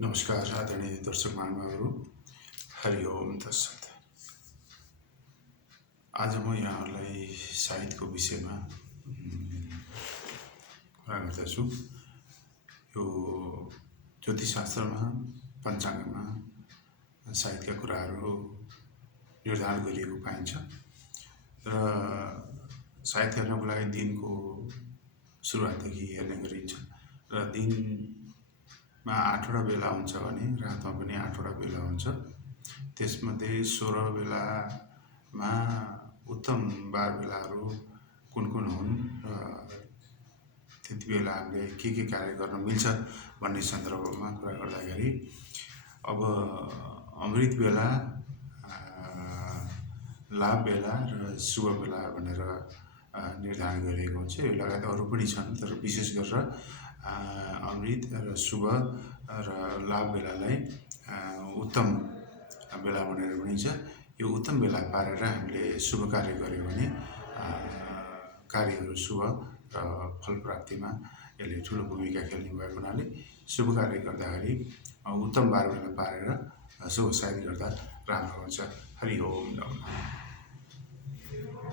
नमस्कार आदरणीय दर्शक महानुभावहरू, हरि ओम तत्सत। आज म यहाँहरूलाई साहित्यको विषयमा कुरा गर्दछु। यो ज्योतिषशास्त्रमा, पञ्चाङ्गमा साहित्यका कुराहरू निर्धारण गरिएको पाइन्छ र साहित्य हेर्नको लागि दिनको सुरुवातदेखि हेर्ने गरिन्छ र दिनमा 8वटा बेला हुन्छ भने रातमा पनि 8वटा बेला हुन्छ। त्यसमध्ये 16 बेलामा उत्तम 12 बेलाहरू कुन कुन हुन् र त्यति बेला हामीले के कार्य गर्न मिल्छ भन्ने सन्दर्भमा कुरा गर्दाखेरि अब अमृत बेला, लाभ बेला र शुभ बेला भनेर निर्धारण गरिएको हुन्छ। यो लगायत अरू पनि छन्, तर विशेष गरेर अमृत र शुभ र लाभ बेलालाई उत्तम बेला भनेर भनिन्छ। यो उत्तम बेला पारेर हामीले शुभ कार्य गऱ्यौँ भने कार्यहरू शुभ र फल प्राप्तिमा यसले ठुलो भूमिका खेल्ने भएको हुनाले शुभ कार्य गर्दाखेरि उत्तम 12 बेला पारेर शुभ साहित्य गर्दा राम्रो हुन्छ। हरि ओम नमः।